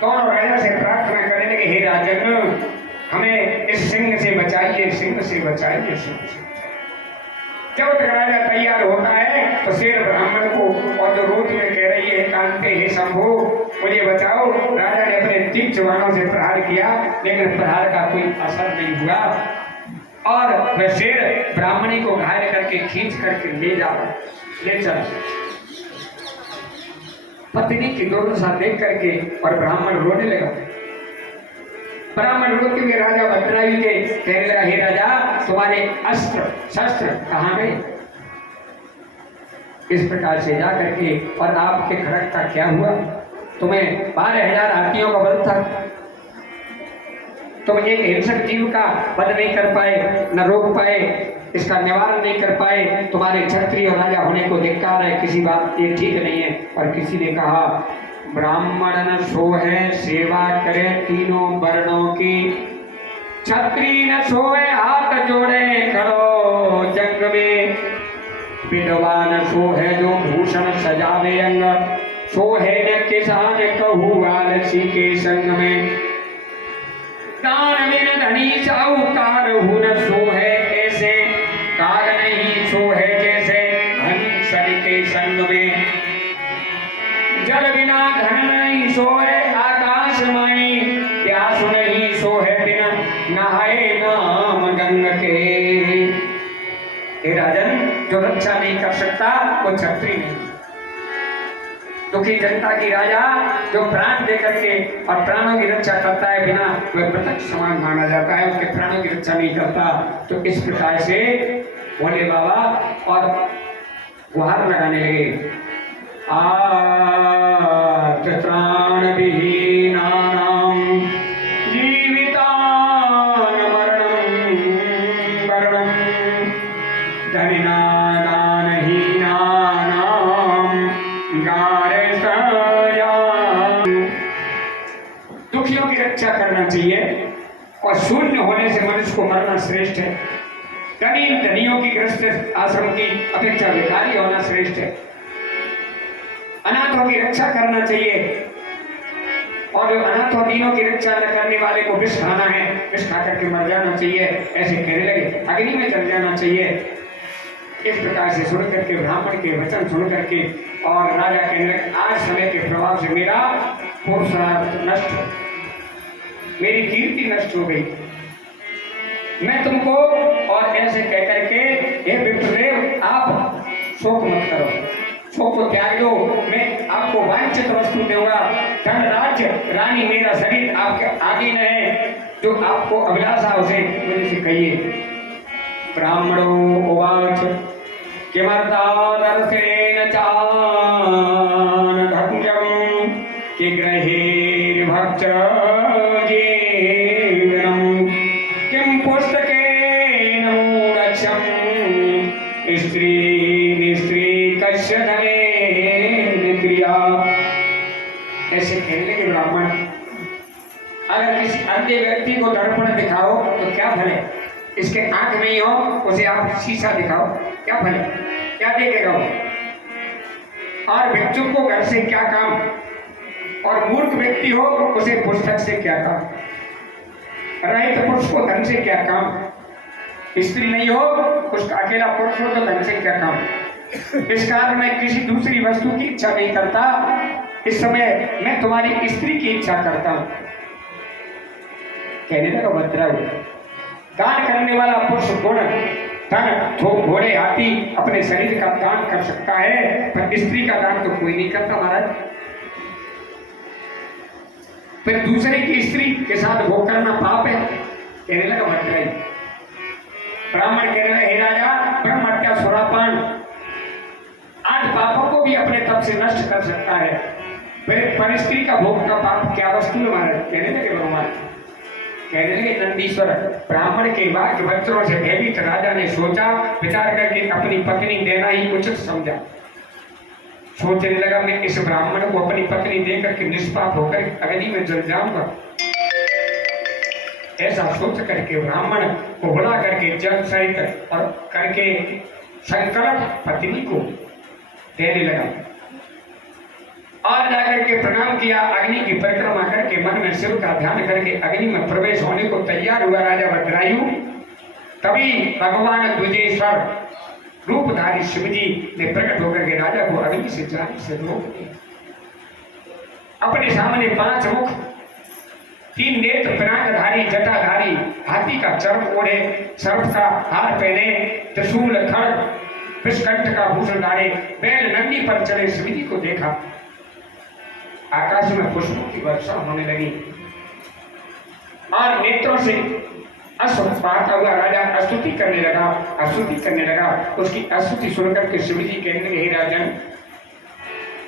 दोनों राजा से प्रार्थना करने लगे, हे राजन हमें इस सिंह से बचाइए, सिंह से बचाइए, सिंह से। जब तक राजा तैयार होता है तो शेर ब्राह्मण को और जो रोध में कह रही है कांते हे शंभो मुझे बचाओ, राजा ने अपने तीक्ष्ण बाणों से प्रहार किया, लेकिन प्रहार का कोई असर नहीं हुआ और वह शेर ब्राह्मणी को घायल करके खींच करके ले चला। पत्नी की दुर्दशा देख करके और ब्राह्मण रोने लगा। ब्राह्मण रोते हुए राजा भद्रायु के कहने लगा, हे राजा तुम्हारे अस्त्र शस्त्र कहाँ गए? इस प्रकार से जा करके और आपके खड़ग का क्या हुआ? तुम्हें 12,000 हाथियों का बल था, तुम एक हिंसक जीव का वध नहीं कर पाए, न रोक पाए, इसका निवारण नहीं कर पाए, तुम्हारे क्षत्रिय राजा होने को धिक्कार है, किसी बात ये ठीक नहीं है। और किसी ने कहा ब्राह्मण न सोहे सेवा करे तीनों वर्णों की, क्षत्रिय न सोए हाथ जोड़े खड़ो जंग में, विधवा न सोहे जो भूषण सजावे अंग, सोहे न किसान कहू आलसी के संग में, दान में धनी साहूकार हूं न सोहे ऐसे, काग नहीं सोहे जैसे हंसर के संग में, जल बिना घन नहीं सोए आकाश माई, प्यास नहीं सोहे बिना नहाए नाम गंग के। हे राजन जो रक्षा नहीं कर सकता वो क्षत्रिय नहीं। दुखी जनता की राजा जो प्राण दे करके और प्राणों की रक्षा करता है बिना वह प्रत्यक्ष समान माना जाता है, उसके प्राणों की रक्षा नहीं करता। तो इस प्रकार से भोले बाबा और गुहार लगाने लगे, त्राण विहीनानां जीवितान मरणं वरणं, धनिना दानहीनानां गारसयाम्। दुखियों की रक्षा करना चाहिए और शून्य होने से मनुष्य को मरना श्रेष्ठ है। धनियों की ग्रस्त आश्रम की अपेक्षा भिखारी होना श्रेष्ठ है। अनाथों की रक्षा करना चाहिए और जो अनाथों दीनों की रक्षा न करने वाले को विष खाना है, विष खा करके मर जाना चाहिए, ऐसे कहने लगे, अग्नि में जल जाना चाहिए। इस प्रकार से सुन करके ब्राह्मण के वचन सुन करके और राजा कहने लगे, आज समय के प्रभाव से मेरा पुरुषार्थ नष्ट, मेरी कीर्ति नष्ट हो गई, मैं तुमको और ऐसे कह करके हे विप्रदेव आप शोक मत करो, शोक को त्याग दो, मैं आपको वांछित वस्तु दूंगा, धन राज्य रानी मेरा शरीर आपके आधीन है, जो आपको अभिलाषा उसे मुझे से कहिए। ब्राह्मणो उवाच किमर्थादर्शेन चान धर्म्यं कि ग्रहेर्भक्ष जीवनं, किं पुस्तकेन मूढक्षं स्त्री कश्य धनेन क्रिया। ऐसे कहने लगे ब्राह्मण, अगर किसी अन्य व्यक्ति को दर्पण दिखाओ तो क्या भले, इसके आंख नहीं हो उसे आप शीशा दिखाओ क्या भले, क्या देखेगा वो? और भिक्षुक को घर से क्या काम, और मूर्ख व्यक्ति हो उसे पुस्तक से क्या काम, रहित पुरुष को धन से क्या काम, स्त्री नहीं हो उसका अकेला पुरुष हो तो धन से क्या काम। इस कारण मैं किसी दूसरी वस्तु की इच्छा नहीं करता, इस समय मैं तुम्हारी स्त्री की इच्छा करता हूं। कहने लगा भद्रायु, दान करने वाला पुरुष गुण धन घोड़े हाथी अपने शरीर का दान कर सकता है, पर स्त्री का दान तो कोई नहीं करता महाराज। फिर दूसरे की स्त्री के साथ भोग करना पाप है। कहने लगा भद्रायु, ब्राह्मण कह रहे हे राजा, ब्रह्म हत्या सुरापान 8 पापों को भी अपने तप से नष्ट कर सकता है, फिर पर स्त्री का भोग का पाप क्या वस्तु है महाराज। कहने लगे भगवान, कहने लगे नंदीश्वर, ब्राह्मण के वाक्य वचनों से भयभीत राजा ने सोचा विचार करके अपनी पत्नी देना ही उचित समझा। सोचने लगा मैं इस ब्राह्मण को अपनी पत्नी देकर के निष्पाप होकर अग्नि में जल जाऊंगा। ऐसा सोच करके ब्राह्मण को बुला करके जल सहित और करके संकल्प पत्नी को देने लगा। और जाकर के प्रणाम किया, अग्नि की परिक्रमा करके मन में शिव का ध्यान करके अग्नि में प्रवेश होने को तैयार हुआ राजा भद्रायु। तभी भगवान द्विजेश्वर रूपधारी शिव जी ने प्रकट होकर के राजा को अग्नि से जाने से रोक दिया। अपने सामने 5 मुख, 3 नेत्र, पिनाकधारी, जटाधारी, हाथी का चर्म ओढ़े, सर्प का हार पहने, त्रिशूल, खड्ग, विषकंठ का भूषण डाले, बैल नंदी पर चढ़े शिव जी को देखा। आकाश में पुष्पों की वर्षा होने लगी और नेत्रों से अश्रु बहाता हुआ राजा स्तुति करने लगा। उसकी स्तुति सुनकर के शिव जी कहने लगे, हे राजन,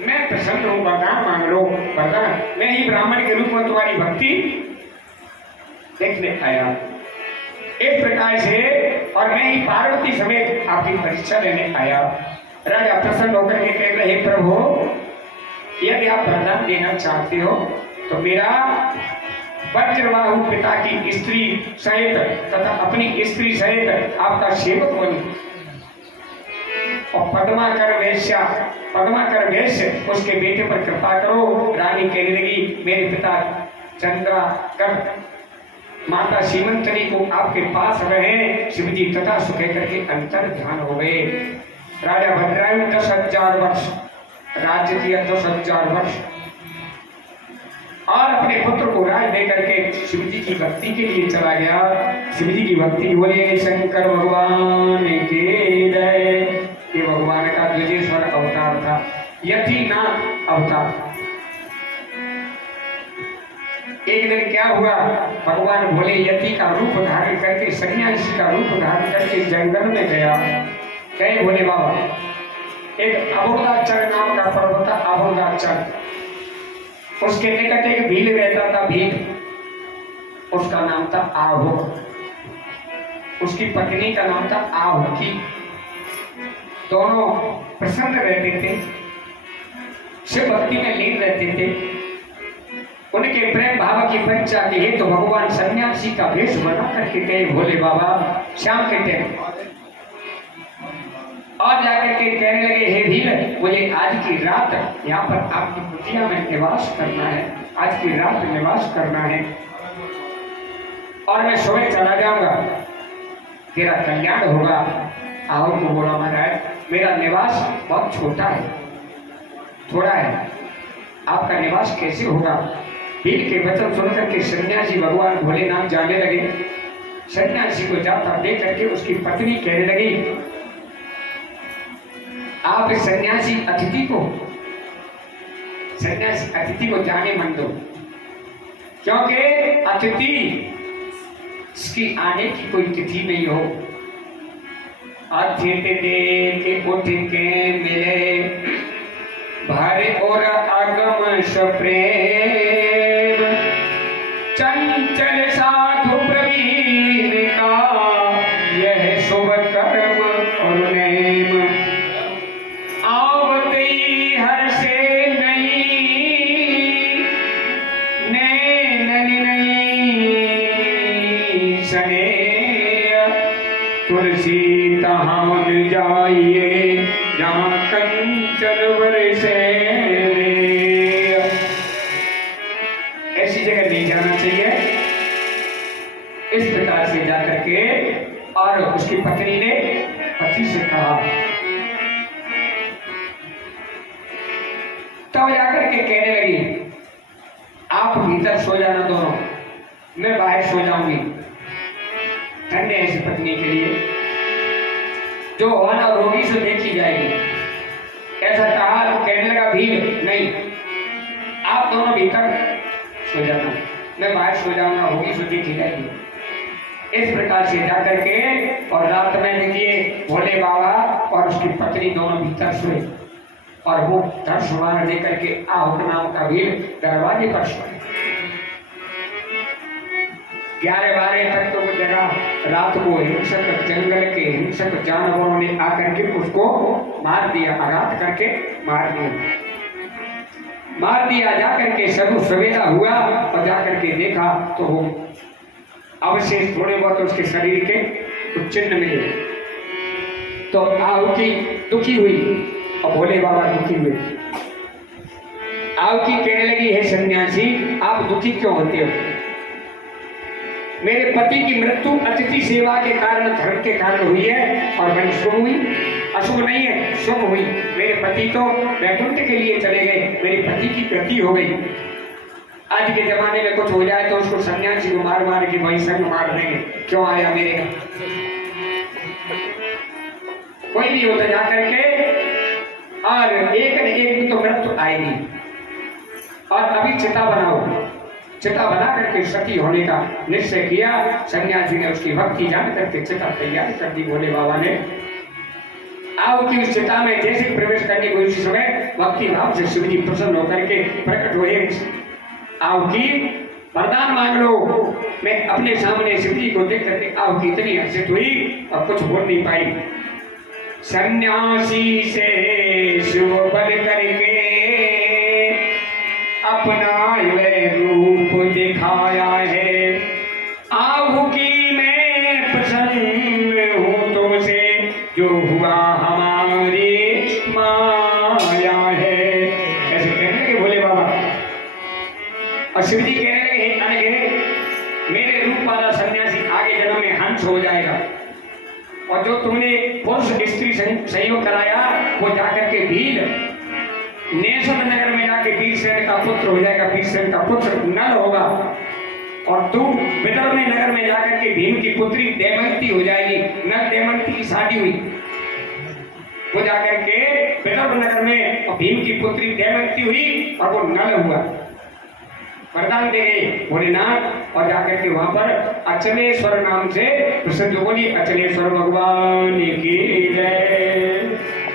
मैं प्रसन्न हूं, वरदान मांग लो। वरदान, मैं ही ब्राह्मण के रूप में तुम्हारी भक्ति देखने आया इस प्रकार से, और मैं ही पार्वती समेत आपकी परीक्षा लेने आया। राजा प्रसन्न होकर के कह रहे, प्रभु, यदि आप वरदान देना चाहते हो तो मेरा वज्रबाहु पिता की स्त्री सहित तथा अपनी स्त्री सहित आपका सेवक बनूं और पद्माकर वैश्य उसके बेटे पर कृपा करो। रानी कहने लगी, मेरे पिता चंद्राकर माता सीमंतरी को आपके पास रहे। शिवजी तथा सुख करके अंतर ध्यान हो गए। राजा भद्रायु 10,000 वर्ष राज्य किया, 10,000 वर्ष, और अपने पुत्र को राज दे करके शिव जी की भक्ति के लिए चला गया। शिव जी की भक्ति बोले शंकर भगवान के जय। ये भगवान का द्विजेश्वर अवतार था, यतीनाथ अवतार। एक दिन क्या हुआ, भगवान भोले यति का रूप धारण करके, सन्यासी का रूप धारण करके जंगल में गया। गए भोले बाबा, एक अभोगाचल नाम का पर्वत था, अभोगाचल, उसके निकट एक भील रहता था, भील, उसका नाम था आहुक, उसकी पत्नी का नाम था आहुकी। दोनों प्रसन्न रहते थे, शिव भक्ति में लीन रहते थे। उनके प्रेम भाव की परीक्षा के हेतु भगवान सन्यासी का वेश बना करके गए भोले बाबा शाम के टाइम, और जाकर के कहने लगे, हे भील, मुझे आज की रात यहाँ पर आपकी कुटिया में निवास करना है, आज की रात निवास करना है, और मैं सुबह चला जाऊंगा, तेरा कल्याण होगा। आओ को बोला, महाराज, मेरा निवास बहुत छोटा है, थोड़ा है, आपका निवास कैसे होगा। भील के वचन सुनकर के सन्यासी भगवान भोलेनाथ जाने लगे। सन्यासी को जाता देख करके उसकी पत्नी कहने लगी, आप इस सन्यासी अतिथि को जाने मन दो, क्योंकि अतिथि इसकी आने की कोई तिथि नहीं हो। अतिथि देख उठ के मिले, भरे और आगम सप्रेम, चंचल साधु प्रवीण का यह शुभ कर्म और नेम। तुलसी तहां जाइए जहाँ कंचन बरसे, ऐसी जगह नहीं जाना चाहिए। इस प्रकार से जाकर के, और उसकी पत्नी ने पति से कहा, तब जाकर के कहने लगी, आप भीतर सो जाना दोनों, मैं बाहर सो जाऊंगी। धन्य ऐसी पत्नी के लिए जो होना रोगी से देखी जाएगी। ऐसा कहा तो कहने लगा भील, नहीं, आप दोनों भीतर सो जाना, मैं बाहर सो जाऊंगा, होगी से देखी जाएगी। इस प्रकार से जाकर के, और रात में देखिए भोले बाबा और उसकी पत्नी दोनों भीतर सोए, और वो धर्षवान लेकर के आहुक नाम का भील दरवाजे पर सोए। 11-12 तक तो वो जगह रात को हिंसक जंगल के हिंसक जानवरों ने आकर के उसको मार दिया, आघात करके मार दिया। जाकर के सवेरा हुआ और जाकर के देखा तो वो अवशेष थोड़े बहुत उसके शरीर के कुछ चिन्ह मिले। तो आहुति दुखी हुई और भोले बाबा दुखी हुए। आवकी कहने लगी, हे सन्यासी, आप दुखी क्यों होते हो? मेरे पति की मृत्यु अतिथि सेवा के कारण, धर्म के कारण हुई है और बड़ी शुभ हुई, अशुभ नहीं है, शुभ हुई। मेरे पति तो वैकुंठ के लिए चले गए, मेरे पति की गति हो गई। आज के जमाने में कुछ हो जाए तो उसको सन्यासी को मार मार के वही संग मार देंगे, क्यों आया मेरे घर? कोई नहीं होता जा करके, और एक न एक तो मृत्यु आएगी। और अभी चिता बनाओ, चिता बना करके सती होने का निश्चय किया। सन्यासी ने उसकी भक्ति जान करके चिता तैयार कर दी। भोले बाबा ने आओ की उस चिता में जैसे प्रवेश करने को उसी समय भक्ति भाव से शिव जी प्रसन्न होकर के प्रकट हुए। आओ की वरदान मांग लो। मैं अपने सामने शिव जी को देख करके आओ की इतनी हर्षित हुई और कुछ बोल नहीं पाई। सन्यासी से शिव बन करके अपना वे रूप दिखाया है। आहू की मैं प्रसन्न हूँ तुमसे, जो हुआ हमारी माया है। ऐसे कहने लगे भोले बाबा। और शिव जी कहने लगे, हे अनघे, मेरे रूप वाला सन्यासी आगे जन्म में हंस हो जाएगा, और जो तुमने पुरुष स्त्री संयोग कराया वो जाकर के भील नेशद नगर में जाके वीरसेन का पुत्र हो जाएगा, वीरसेन का पुत्र नल होगा। और तू विदर्भ में नगर में जाकर के भीम की पुत्री दमयंती हो जाएगी। नल दमयंती की शादी हुई, वो जाकर के विदर्भ नगर में और भीम की पुत्री दमयंती हुई और वो नल हुआ। वरदान दे गए भोलेनाथ। और जाकर के वहां पर अचलेश्वर नाम से प्रसिद्ध बोली, अचलेश्वर भगवान की जय।